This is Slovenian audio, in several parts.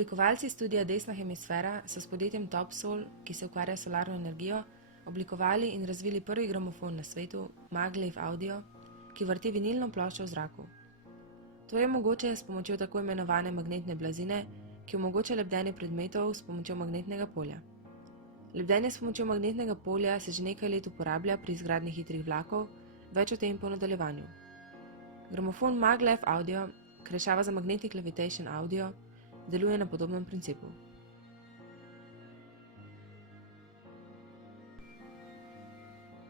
Oblikovalci studia Desna hemisfera so s podjetjem Topsol, ki se ukvarja s solarno energijo, oblikovali in razvili prvi gramofon na svetu, Maglev Audio, ki vrti vinilno ploščo v zraku. To je mogoče s pomočjo tako imenovane magnetne blazine, ki omogoča lebdenje predmetov s pomočjo magnetnega polja. Lebdenje s pomočjo magnetnega polja se že nekaj let uporablja pri izgradnji hitrih vlakov, več o tem po nadaljevanju. Gramofon Maglev Audio, krajšava za Magnetic Levitation Audio, deluje na podobnem principu.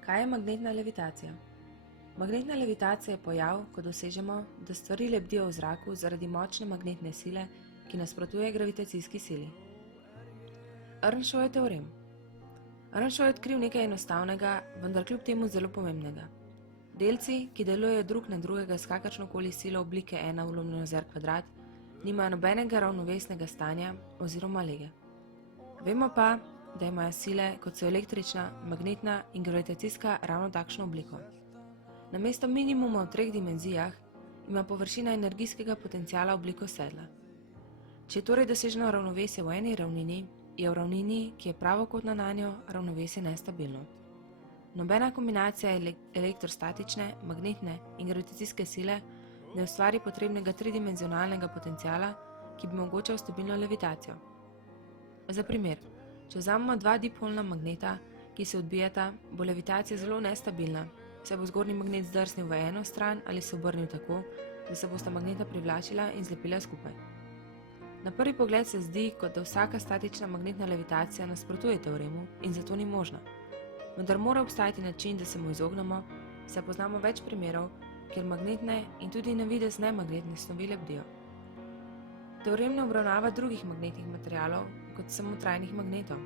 Kaj je magnetna levitacija? Magnetna levitacija je pojav, ko dosežemo, da stvari lebdijo v zraku zaradi močne magnetne sile, ki nasprotuje gravitacijski sili. Earnshaw teorem. Earnshaw je odkril nekaj enostavnega, vendar kljub temu zelo pomembnega. Delci, ki delujejo drug na drugega s kakršnokoli silo oblike 1 vlomljeno z r², nimajo nobenega ravnovesnega stanja oziroma lege. Vemo pa, da imajo sile, kot so električna, magnetna in gravitacijska, ravno takšno obliko. Namesto minimuma v 3 dimenzijah, ima površina energijskega potenciala obliko sedla. Če je torej doseženo ravnovesje v eni ravnini, je v ravnini, ki je pravokotna nanjo, ravnovesje nestabilno. Nobena kombinacija elektrostatične, magnetne in gravitacijske sile ne ustvari potrebnega tridimenzionalnega potenciala, ki bi omogočal stabilno levitacijo. Za primer, če vzamemo 2 dipolna magneta, ki se odbijata, bo levitacija zelo nestabilna, saj bo zgornji magnet zdrsnil v eno stran ali se obrnil tako, da se bosta magneta privlačila in zlepila skupaj. Na prvi pogled se zdi, kot da vsaka statična magnetna levitacija nasprotuje teoremu in zato ni možna. Vendar mora obstajati način, da se mu izognemo, saj poznamo več primerov, kjer magnetne in tudi na videz nemagnetne snovi lebdijo. Teorem ne obravnava drugih magnetnih materialov kot samo trajnih magnetov.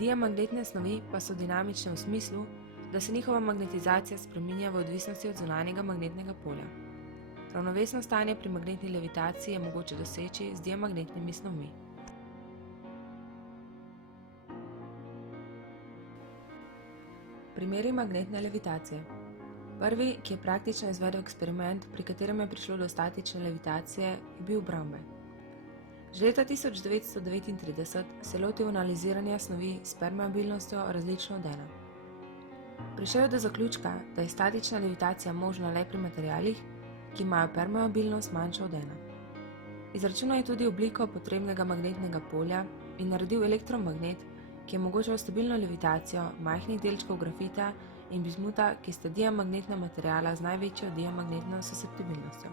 Diamagnetne snovi pa so dinamične v smislu, da se njihova magnetizacija spreminja v odvisnosti od zunanjega magnetnega polja. Ravnovesno stanje pri magnetni levitaciji je mogoče doseči z diamagnetnimi snovmi. Primeri magnetne levitacije. Prvi, ki je praktično izvedel eksperiment, pri katerem je prišlo do statične levitacije, je bil Brownback. Že leta 1939 se je lotil analiziranja snovi s permeabilnostjo različno od ena. Prišel je do zaključka, da je statična levitacija možna le pri materialih, ki imajo permeabilnost manjšo od ena. Izračunal je tudi obliko potrebnega magnetnega polja in naredil elektromagnet, ki je omogočal stabilno levitacijo majhnih delčkov grafita in bizmuta, ki sta diamagnetna materiala z največjo diamagnetno susceptibilnostjo.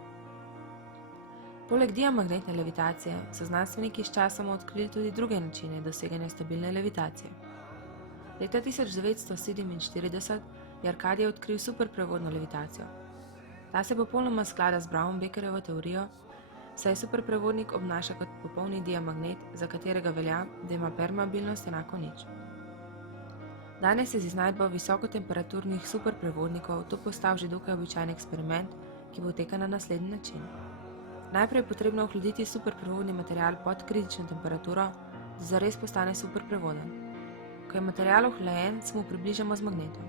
Poleg diamagnetne levitacije so znanstveniki sčasoma odkrili tudi druge načine doseganja stabilne levitacije. Leta 1947 je Arcadie odkril superprevodno levitacijo. Ta se popolnoma sklada z Brownbackerjevo teorijo, saj superprevodnik obnaša kot popolni diamagnet, za katerega velja, da ima permeabilnost enako nič. Danes je z iznajdbo visokotemperaturnih superprevodnikov to postal že dokaj običajen eksperiment, ki poteka na naslednji način. Najprej je potrebno ohladiti superprevodni material pod kritično temperaturo, da zares postane superprevoden. Ko je material ohlajen, se mu približamo z magnetom.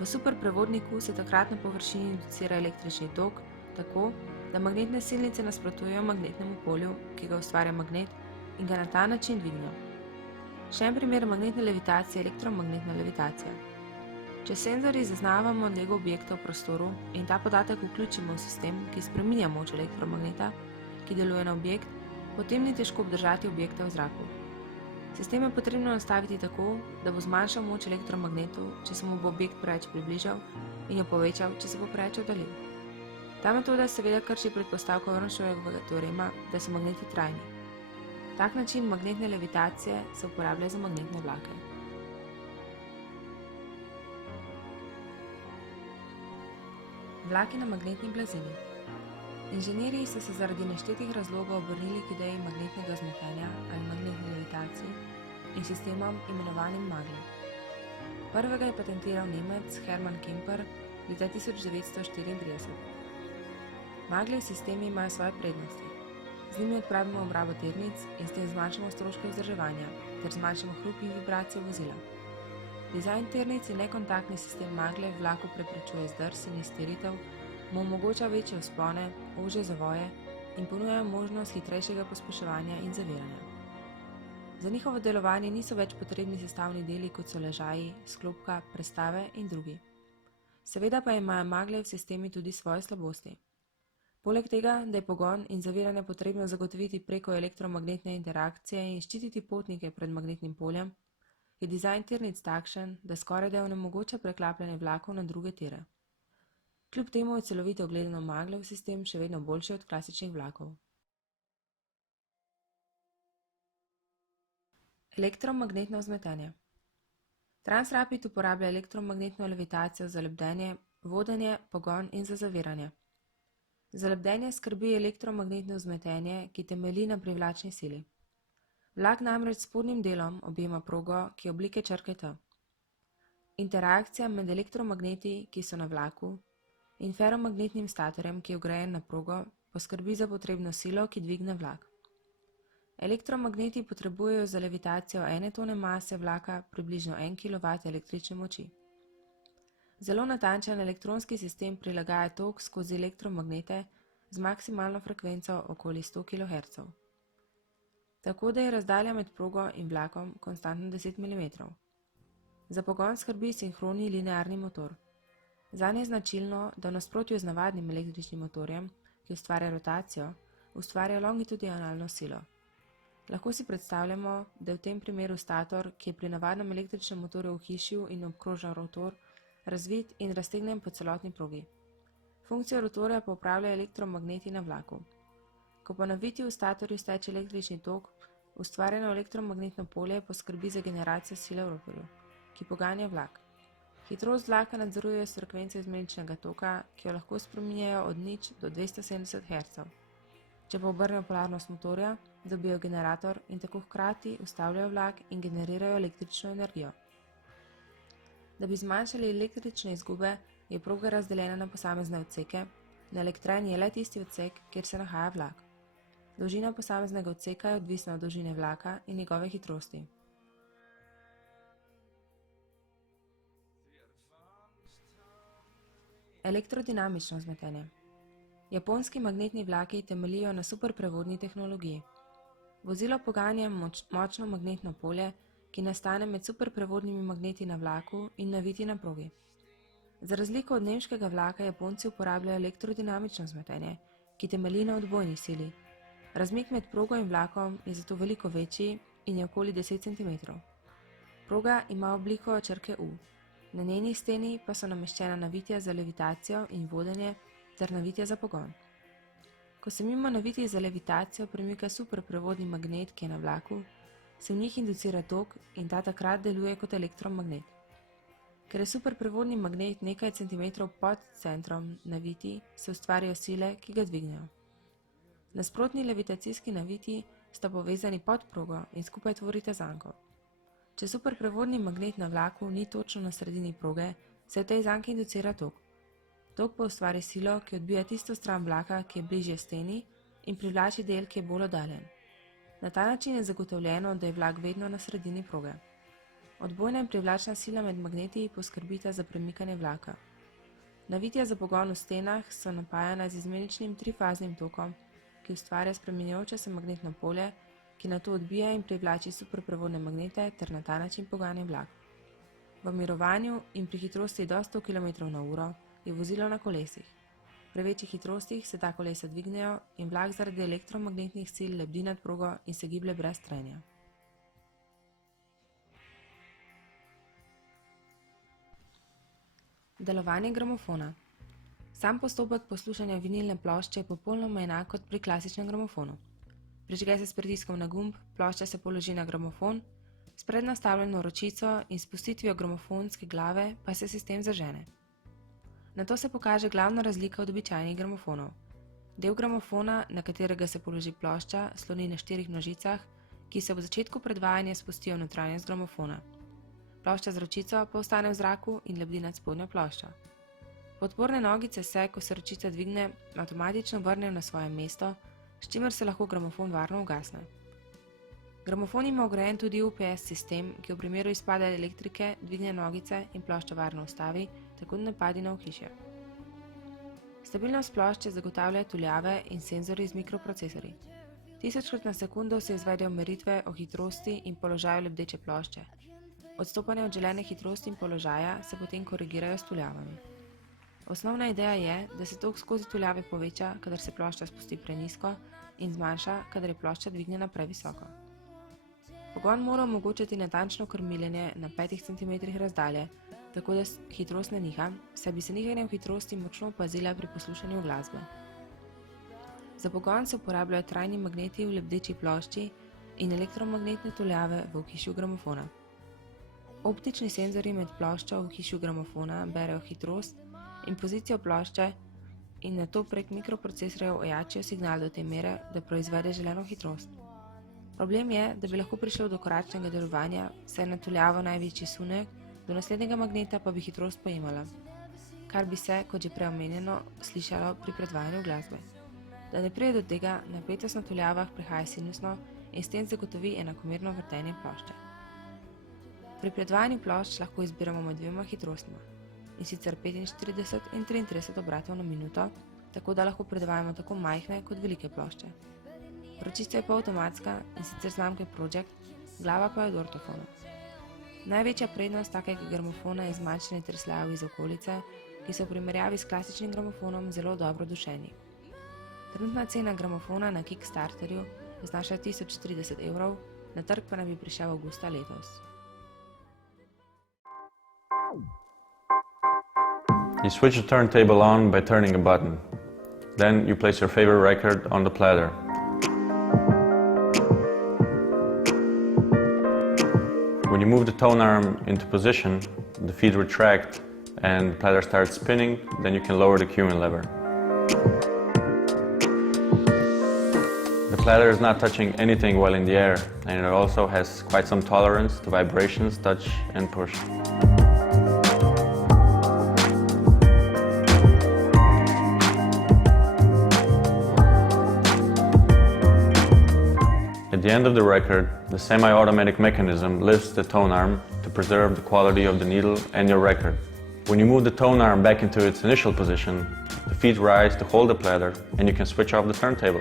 V superprevodniku se takrat na površini inducira električni tok, tako, da magnetne silnice nasprotujejo magnetnemu polju, ki ga ustvarja magnet, in ga na ta način dvignejo. Še en primer magnetne levitacije je elektromagnetna levitacija. Če senzorji zaznavamo lego objekta v prostoru in ta podatek vključimo v sistem, ki spreminja moč elektromagneta, ki deluje na objekt, potem ni težko obdržati objekta v zraku. Sistem je potrebno nastaviti tako, da bo zmanjšal moč elektromagnetu, če se mu bo objekt preveč približal, in jo povečal, če se bo preveč oddaljil. Ta metoda seveda krši predpostavko Earnshawovega teorema, da so magneti trajni. Tak način magnetne levitacije se uporablja za magnetne vlake. Vlaki na magnetni blazini. Inženirji so se zaradi neštetih razlogov obrnili k ideji magnetnega zmotenja ali magnetne levitacije in sistemom imenovanim Maglev. Prvega je patentiral Nemec Hermann Kemper leta 1934. Maglev sistemi imajo svoje prednosti. Z njimi odpravimo obrabo tirnic in s tem zmanjšamo stroške vzdrževanja ter zmanjšamo hrup in vibracije vozila. Dizajn tirnic in nekontaktni sistem Maglev vlaku preprečuje zdrs in iztiritev, mu omogoča večje vzpone, ožje zavoje in ponujajo možnost hitrejšega pospeševanja in zaviranja. Za njihovo delovanje niso več potrebni sestavni deli, kot so ležaji, sklopka, prestave in drugi. Seveda pa imajo Maglev sistemi tudi svoje slabosti. Poleg tega, da je pogon in zaviranje potrebno zagotoviti preko elektromagnetne interakcije in ščititi potnike pred magnetnim poljem, je dizajn tirnic takšen, da skorajda onemogoča preklapljanje vlakov na druge tire. Kljub temu je celovito gledano Maglev sistem še vedno boljši od klasičnih vlakov. Elektromagnetno vzmetenje. Transrapid uporablja elektromagnetno levitacijo za lebdenje, vodenje, pogon in za zaviranje. Za lebdenje skrbi elektromagnetno vzmetenje, ki temelji na privlačni sili. Vlak namreč s spodnjim delom objema progo, ki je oblike črke T. Interakcija med elektromagneti, ki so na vlaku, in feromagnetnim statorjem, ki je vgrajen na progo, poskrbi za potrebno silo, ki dvigne vlak. Elektromagneti potrebujejo za levitacijo 1 tone mase vlaka približno 1 kW električne moči. Zelo natančen elektronski sistem prilagaja tok skozi elektromagnete z maksimalno frekvenco okoli 100 kHz. Tako da je razdalja med progo in vlakom konstantno 10 mm. Za pogon skrbi sinhroni linearni motor. Zanj je značilno, da v nasprotju z navadnim električnim motorjem, ki ustvarja rotacijo, ustvarja longitudinalno silo. Lahko si predstavljamo, da je v tem primeru stator, ki je pri navadnem električnem motorju v hišju in obkroža rotor, razvit in raztegnjen po celotni progi. Funkcijo rotorja pa upravljajo elektromagneti na vlaku. Ko po navitju v statorju steče električni tok, ustvarjeno elektromagnetno polje poskrbi za generacijo sile v rotorju, ki poganja vlak. Hitrost vlaka nadzorujejo s frekvenco izmeničnega toka, ki jo lahko spreminjajo od 0 do 270 Hz. Če pa obrnejo polarnost motorja, dobijo generator in tako hkrati ustavljajo vlak in generirajo električno energijo. Da bi zmanjšali električne izgube, je proga razdeljena na posamezne odseke, na elektren je le tisti odsek, kjer se nahaja vlak. Dolžina posameznega odseka je odvisna od dolžine vlaka in njegove hitrosti. Elektrodinamično vzmetenje. Japonski magnetni vlaki temeljijo na superprevodni tehnologiji. Vozilo poganja močno magnetno polje, ki nastane med superprevodnimi magneti na vlaku in naviti na progi. Za razliko od nemškega vlaka Japonci uporabljajo elektrodinamično vzmetenje, ki temelji na odbojni sili. Razmik med progo in vlakom je zato veliko večji in je okoli 10 cm. Proga ima obliko črke U. Na njeni steni pa so nameščena navitja za levitacijo in vodenje ter navitja za pogon. Ko se mimo navitij za levitacijo premika superprevodni magnet, ki je na vlaku, se v njih inducira tok in ta takrat deluje kot elektromagnet. Ker je superprevodni magnet nekaj centimetrov pod centrom navitij, se ustvarijo sile, ki ga dvignejo. Nasprotni levitacijski naviti sta povezani pod progo in skupaj tvorita zanko. Če superprevodni magnet na vlaku ni točno na sredini proge, se v tej zanki inducira tok. Tok pa ustvari silo, ki odbija tisto stran vlaka, ki je bližje steni, in privlači del, ki je bolj oddaljen. Na ta način je zagotovljeno, da je vlak vedno na sredini proge. Odbojna in privlačna sila med magneti poskrbita za premikanje vlaka. Navitja za pogon v stenah so napajana z izmeničnim trifaznim tokom, ki ustvarja spreminjajoče se magnetno polje, ki nato odbija in privlači superprevodne magnete ter na ta način poganja vlak. V mirovanju in pri hitrosti do 100 km/h je vozilo na kolesih. Pri večjih hitrostih se ta kolesa dvignejo in vlak zaradi elektromagnetnih sil lebdi nad progo in se giblje brez trenja. Delovanje gramofona. Sam postopek poslušanja vinilne plošče je popolnoma enak kot pri klasičnem gramofonu. Prižge se s pritiskom na gumb, plošča se položi na gramofon, s prednastavljeno ročico in spustitvijo gramofonske glave pa se sistem zažene. Nato se pokaže glavna razlika od običajnih gramofonov. Del gramofona, na katerega se položi plošča, sloni na 4 nožicah, ki se ob začetku predvajanja spustijo v notranjost gramofona. Plošča z ročico pa ostane v zraku in lebdi nad spodnjo ploščo. Podporne nogice se, ko se ročica dvigne, avtomatično vrnejo na svoje mesto, s čimer se lahko gramofon varno ugasne. Gramofon ima vgrajen tudi UPS sistem, ki v primeru izpada elektrike dvigne nogice in ploščo varno ustavi, tako da ne pade na ohišje. Stabilnost plošče zagotavljajo tuljave in senzorji z mikroprocesorji. 1000krat na sekundo se izvedejo meritve o hitrosti in položaju lebdeče plošče. Odstopanja od želene hitrosti in položaja se potem korigirajo s tuljavami. Osnovna ideja je, da se tok skozi tuljave poveča, kadar se plošča spusti prenizko, in zmanjša, kadar je plošča dvignjena previsoko. Pogon mora omogočati natančno krmiljenje na 5 cm razdalje, tako da hitrost ne niha, saj bi se nihanje v hitrosti močno opazila pri poslušanju glasbe. Za pogon se uporabljajo trajni magneti v lebdeči plošči in elektromagnetne tuljave v ohišju gramofona. Optični senzorji med ploščo v ohišju gramofona berejo hitrost in pozicijo plošče in nato prek mikroprocesorjev ojačijo signal do te mere, da proizvede želeno hitrost. Problem je, da bi lahko prišlo do koračnega delovanja, saj je na tuljavo največji sunek, do naslednjega magneta pa bi hitrost pojemala, kar bi se, kot že prej omenjeno, slišalo pri predvajanju glasbe. Da ne pride do tega, napetost na tuljavah prehaja sinusno in s tem zagotovi enakomerno vrtenje plošče. Pri predvajanju plošč lahko izbiramo med dvema hitrostma, in sicer 45 in 33 obratov na minuto, tako da lahko predvajamo tako majhne kot velike plošče. Ročica je polavtomatska in sicer znamke Project, glava pa je od ortofona. Največja prednost takega gramofona je zmanjšanje tresljajev iz okolice, ki so v primerjavi s klasičnim gramofonom zelo dobro dušeni. Trenutna cena gramofona na Kickstarterju znaša 1030 €, na trg pa naj bi prišel avgusta letos. You switch the turntable on by turning a button. Then you place your favorite record on the platter. When you move the tone arm into position, the feet retract and the platter starts spinning, then you can lower the cueing lever. The platter is not touching anything while in the air, and it also has quite some tolerance to vibrations, touch and push. At the end of the record, the semi-automatic mechanism lifts the tone arm to preserve the quality of the needle and your record. When you move the tone arm back into its initial position, the feet rise to hold the platter and you can switch off the turntable.